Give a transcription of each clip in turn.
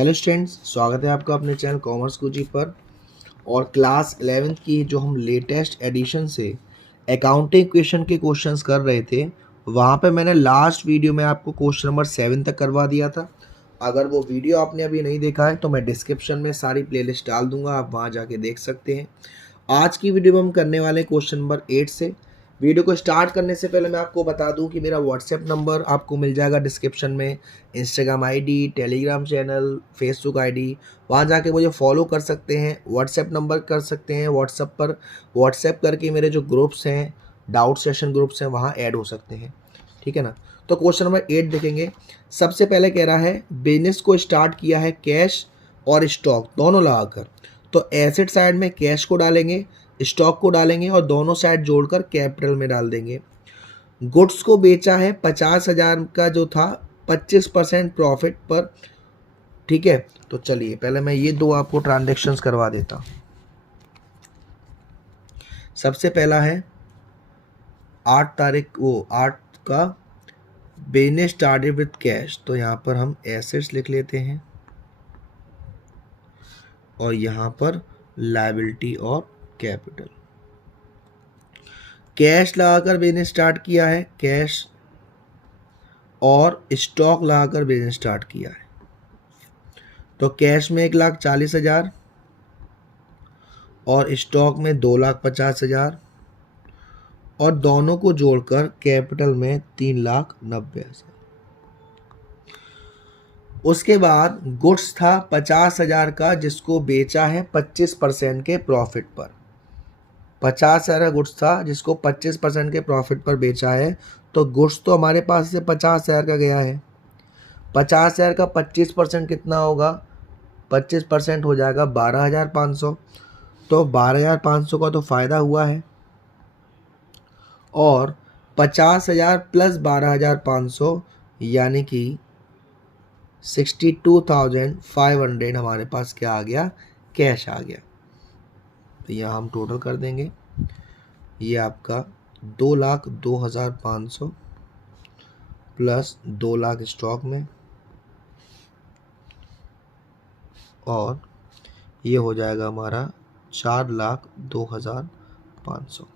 Hello students, स्वागत है आपका अपने चैनल कॉमर्स गुरुजी पर। और क्लास 11th की जो हम लेटेस्ट एडिशन से अकाउंटिंग क्वेश्चन के क्वेश्चंस कर रहे थे, वहाँ पे मैंने लास्ट वीडियो में आपको क्वेश्चन नंबर 7 तक करवा दिया था। अगर वो वीडियो आपने अभी नहीं देखा है तो मैं डिस्क्रिप्शन में सारी प्लेलिस्ट डाल दूंगा, आप वहाँ जाके देख सकते हैं। आज की वीडियो में हम करने वाले क्वेश्चन नंबर 8 से। वीडियो को स्टार्ट करने से पहले मैं आपको बता दूं कि मेरा व्हाट्सएप नंबर आपको मिल जाएगा डिस्क्रिप्शन में, Instagram ID, Telegram channel, Facebook ID, वहाँ जाके मुझे फॉलो कर सकते हैं। व्हाट्सएप नंबर कर सकते हैं, व्हाट्सएप पर व्हाट्सएप करके मेरे जो ग्रुप्स हैं, डाउट सेशन ग्रुप्स हैं, वहाँ ऐड हो सकते हैं। ठीक है ना। तो क्वेश्चन नंबर 8 देखेंगे। सबसे पहले कह रहा है बिजनेस को स्टार्ट किया है कैश और स्टॉक दोनों लगाकर। तो एसेट साइड में कैश को डालेंगे, स्टॉक को डालेंगे और दोनों साइड जोड़कर कैपिटल में डाल देंगे। गुड्स को बेचा है 50,000 का जो था 25% प्रॉफिट पर। ठीक है, तो चलिए पहले मैं ये दो आपको ट्रांजेक्शन्स करवा देता हूँ। सबसे पहला है 8 तारीख वो 8 का बिजनेस स्टार्टेड विद कैश, तो यहाँ पर हम एसेट्स लिख लेते हैं और यहाँ पर लायबिलिटी और कैपिटल। कैश लगाकर बिजनेस स्टार्ट किया है, कैश और स्टॉक लगाकर बिजनेस स्टार्ट किया है। तो कैश में 1,40,000 और स्टॉक में 2,50,000 और दोनों को जोड़कर कैपिटल में 3,90,000। उसके बाद गुड्स था 50,000 का, जिसको बेचा है 25% के प्रॉफिट पर। 50,000 का गुड्स था जिसको 25% के प्रॉफिट पर बेचा है। तो गुड्स तो हमारे पास से 50,000 का गया है। 50,000 का 25% कितना होगा? 25% हो जाएगा 12,500। तो 12,500 का तो फ़ायदा हुआ है। और 50,000 प्लस 12,500 यानी कि 62,500 हमारे पास क्या आ गया? कैश आ गया। तो यहाँ हम टोटल कर देंगे। ये आपका 2,02,500 प्लस 2 लाख स्टॉक में, और ये हो जाएगा हमारा 4,02,500।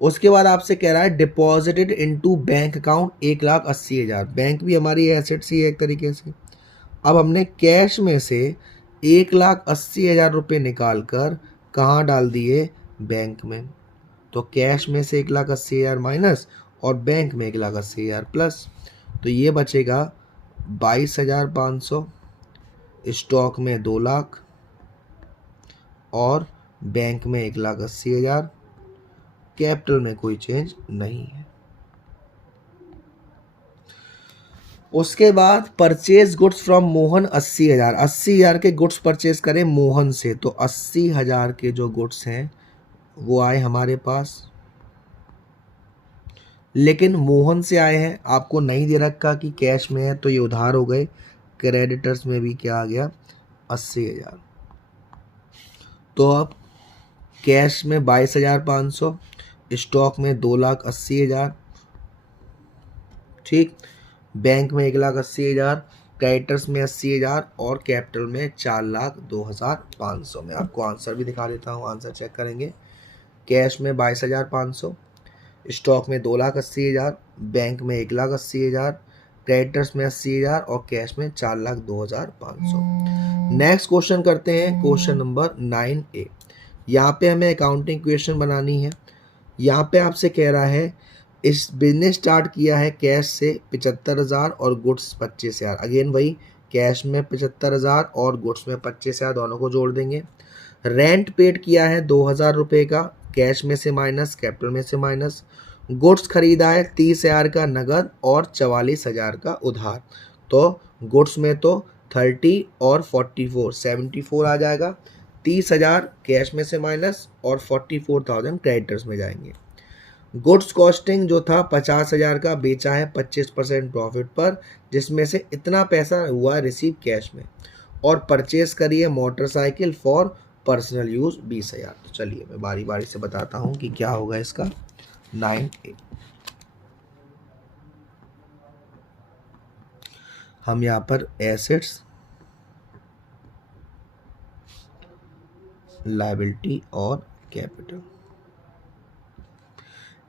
उसके बाद आपसे कह रहा है deposited into bank account 1,80,000। Bank भी हमारी एसेट्स ही है एक तरीके से। अब हमने कैश में से 1,80,000 रुपये निकाल कर कहाँ डाल दिए? बैंक में। तो कैश में से 1,80,000 माइनस और बैंक में 1,80,000 प्लस, तो ये बचेगा 22,500। स्टॉक में 2 लाख और बैंक में 1,80,000। कैपिटल में कोई चेंज नहीं है। उसके बाद परचेज गुड्स फ्रॉम मोहन 80,000। 80,000 के गुड्स परचेज करें मोहन से, तो 80,000 के जो गुड्स हैं वो आए हमारे पास, लेकिन मोहन से आए हैं। आपको नहीं दे रखा कि कैश में है, तो ये उधार हो गए। क्रेडिटर्स में भी क्या आ गया? 80,000। तो अब कैश में 22,500, स्टॉक में 2,80,000, ठीक, बैंक में 1,80,000, क्रेडिटर्स में 80,000 और कैपिटल में 4,02,500। मैं आपको आंसर भी दिखा देता हूँ, आंसर चेक करेंगे। कैश में 22,500, स्टॉक में 2,80,000, बैंक में 1,80,000, क्रेडिटर्स में 80,000 और कैश में 4,02,500। नेक्स्ट क्वेश्चन करते हैं, क्वेश्चन नंबर 9A। यहाँ पे हमें अकाउंटिंग क्वेश्चन बनानी है। यहाँ पे आपसे कह रहा है इस बिजनेस स्टार्ट किया है कैश से 75,000 और गुड्स 25,000। अगेन वही, कैश में 75,000 और गुड्स में 25,000, दोनों को जोड़ देंगे। रेंट पेड किया है 2,000 रुपये का, कैश में से माइनस कैपिटल में से माइनस। गुड्स खरीदा है 30,000 का नगद और 44,000 का उधार। तो गुड्स में तो 30 और 44 74 आ जाएगा। 30,000 कैश में से माइनस और 44,000 क्रेडिटर्स में जाएंगे। गुड्स कॉस्टिंग जो था 50,000 का, बेचा है 25% प्रॉफिट पर, जिसमें से इतना पैसा हुआ रिसीव कैश में। और परचेज करिए मोटरसाइकिल फॉर पर्सनल यूज़ 20,000। तो चलिए मैं बारी बारी से बताता हूँ कि क्या होगा इसका। 9A हम यहाँ पर एसेट्स लायबिलिटी और कैपिटल।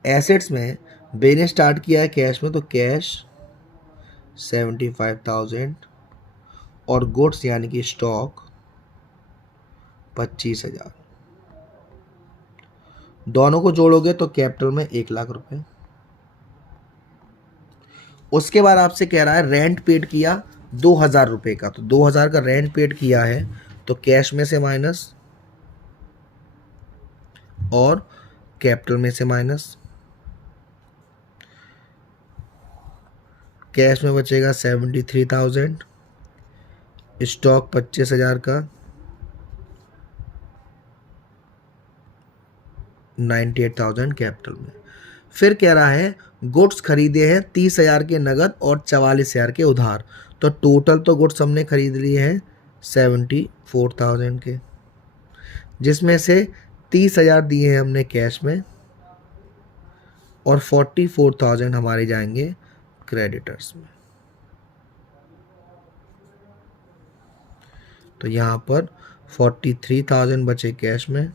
एसेट्स में बेने स्टार्ट किया है कैश में, तो कैश 75,000 और गुड्स यानी कि स्टॉक 25,000। दोनों को जोड़ोगे तो कैपिटल में 1,00,000 रुपए। उसके बाद आपसे कह रहा है रेंट पेड किया 2,000 रुपए का, तो 2,000 का रेंट पेड किया है तो कैश में से माइनस और कैपिटल में से माइनस। कैश में बचेगा 73,000, स्टॉक 25,000 का, 98,000 कैपिटल में। फिर कह रहा है गुड्स खरीदे हैं 30,000 के नगद और 44,000 के उधार, तो टोटल तो गुड्स हमने खरीद लिए हैं 74,000 के, जिसमें से 30,000 दिए हैं हमने कैश में और 44,000 हमारे जाएंगे क्रेडिटर्स में। तो यहाँ पर 43,000 बचे कैश में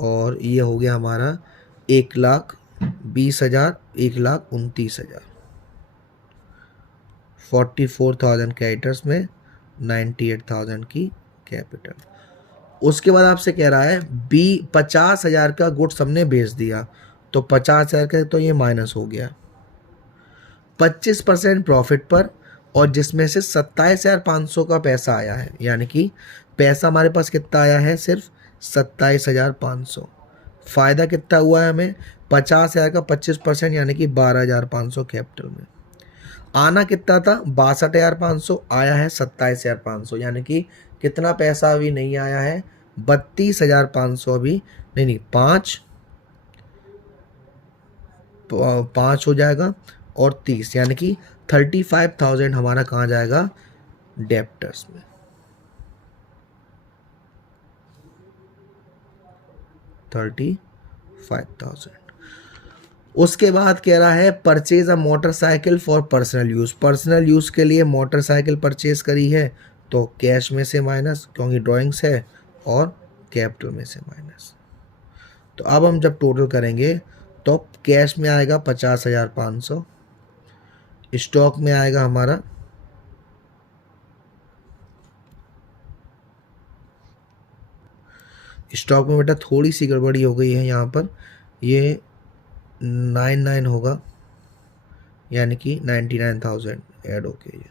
और ये हो गया हमारा 1,20,000, 1,29,000। 44,000 क्रेडिटर्स में, 98,000 की कैपिटल। उसके बाद आपसे कह रहा है 50,000 का गुड्स हमने बेच दिया, तो 50,000 का तो ये माइनस हो गया 25% प्रॉफिट पर, और जिसमें से 27,500 का पैसा आया है, यानी कि पैसा हमारे पास कितना आया है, सिर्फ 27,500। फ़ायदा कितना हुआ है हमें, 50,000 का 25% यानी कि 12,500 कैपिटल में। आना कितना था, 62,500, आया है 27,500, यानी कि कितना पैसा अभी नहीं आया है, 32,500 अभी नहीं, 5 हो जाएगा और 30, यानी कि 35,000 हमारा कहाँ जाएगा, डेप्टर्स में। 35,000। उसके बाद कह रहा है purchase a motorcycle for personal use, personal use के लिए मोटरसाइकिल परचेज करी है, तो कैश में से माइनस क्योंकि ड्राइंग्स है, और कैपिटल में से माइनस। तो अब हम जब टोटल करेंगे तो कैश में आएगा 50,500, स्टॉक में आएगा हमारा 'स्टॉक में बेटा थोड़ी सी गड़बड़ी हो गई है यहाँ पर, ये 99 होगा, यानी कि 99,000 ऐड हो गई है।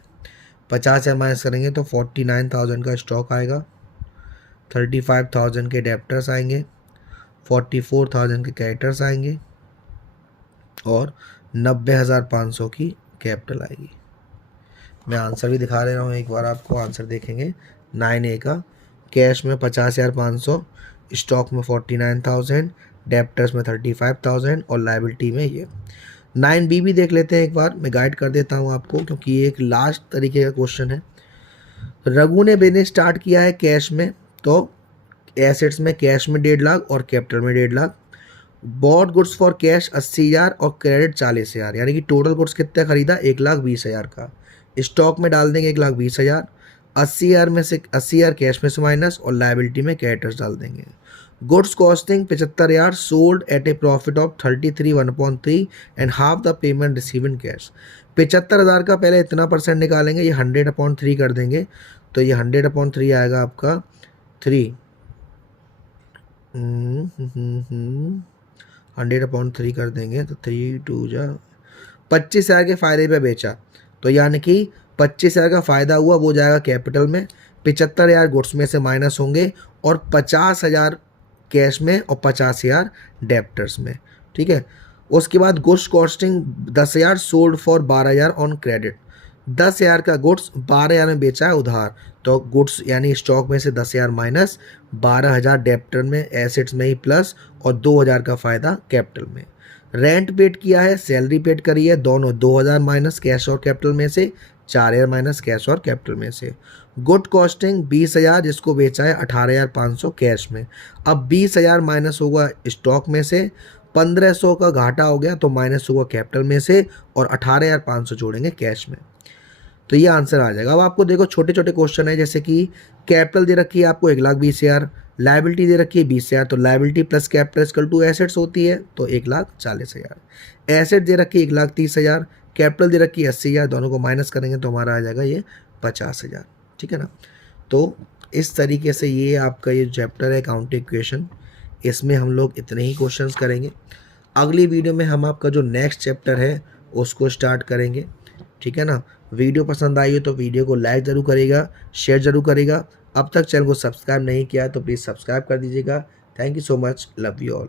50,000 माइनस करेंगे तो 49,000 का स्टॉक आएगा, 35,000 के डेप्टर्स आएंगे, 44,000 के क्रेडिटर्स आएंगे और 90,500 की कैपिटल आएगी। मैं आंसर भी दिखा रहा हूँ, एक बार आपको आंसर देखेंगे। 9A का कैश में 50,500, स्टॉक में 49,000, डेप्टर्स में 35,000 और लायबिलिटी में ये। 9B भी देख लेते हैं एक बार, मैं गाइड कर देता हूँ आपको क्योंकि ये एक लास्ट तरीके का क्वेश्चन है। रघु ने बिजनेस स्टार्ट किया है कैश में, तो एसेट्स में कैश में 1.5 लाख और कैपिटल में 1.5 lakh. Bought goods for cash 80,000 और क्रेडिट 40,000, यानी कि टोटल गुड्स कितना खरीदा, 1,20,000 का। स्टॉक में डाल देंगे 1,20,000, 80,000 में से 80,000 कैश में से माइनस और लायबिलिटी में क्रेडिटर्स डाल देंगे। Goods costing 75,000, sold at A profit of 33 1/3 and half the payment receive in cash. 75,000 का पहले इतना परसेंट निकालेंगे, ये 100/3 कर देंगे, तो ये 100/3 आएगा आपका 3, 100/3 कर देंगे तो 3 2 जा 25,000 के फ़ायदे पे बेचा, तो यानी कि 25,000 का फ़ायदा हुआ, वो जाएगा कैपिटल में, 75,000 गुड्स में से माइनस होंगे और 50,000 कैश में और 50,000 डेप्टर्स में। ठीक है, उसके बाद goods costing 10,000, sold for 12,000 on credit. 10,000 का गुड्स 12,000 में बेचा है उधार, तो गुड्स यानी स्टॉक में से 10,000 माइनस, 12,000 डेप्टर में, एसेट्स में ही प्लस और 2,000 का फ़ायदा कैपिटल में। रेंट पेड किया है, सैलरी पेड करी है, दोनों 2,000 माइनस कैश और कैपिटल में से, 4,000 माइनस कैश और कैपिटल में से। गुड कॉस्टिंग 20,000 जिसको बेचा है 18,500 कैश में। अब 20,000 माइनस होगा स्टॉक में से, 1,500 का घाटा हो गया तो माइनस होगा कैपिटल में से और 18,500 जोड़ेंगे कैश में। तो ये आंसर आ जाएगा। अब आपको देखो छोटे छोटे क्वेश्चन है, जैसे कि कैपिटल दे रखी है आपको 1,20,000, लाइबिलिटी दे रखी है 20,000, तो liability plus capital equal to assets होती है, तो 1,40,000। एसेट दे रखी है 1,30,000, कैपिटल दे रखी है 80,000, दोनों को माइनस करेंगे तो हमारा आ जाएगा ये 50,000। ठीक है ना। तो इस तरीके से ये आपका ये चैप्टर है अकाउंटिंग इक्वेशन, इसमें हम लोग इतने ही क्वेश्चंस करेंगे। अगली वीडियो में हम आपका जो नेक्स्ट चैप्टर है उसको स्टार्ट करेंगे। ठीक है ना। वीडियो पसंद आई हो तो वीडियो को लाइक ज़रूर करेगा, शेयर ज़रूर करेगा। अब तक चैनल को सब्सक्राइब नहीं किया है तो प्लीज़ सब्सक्राइब कर दीजिएगा। Thank you so much, love you all.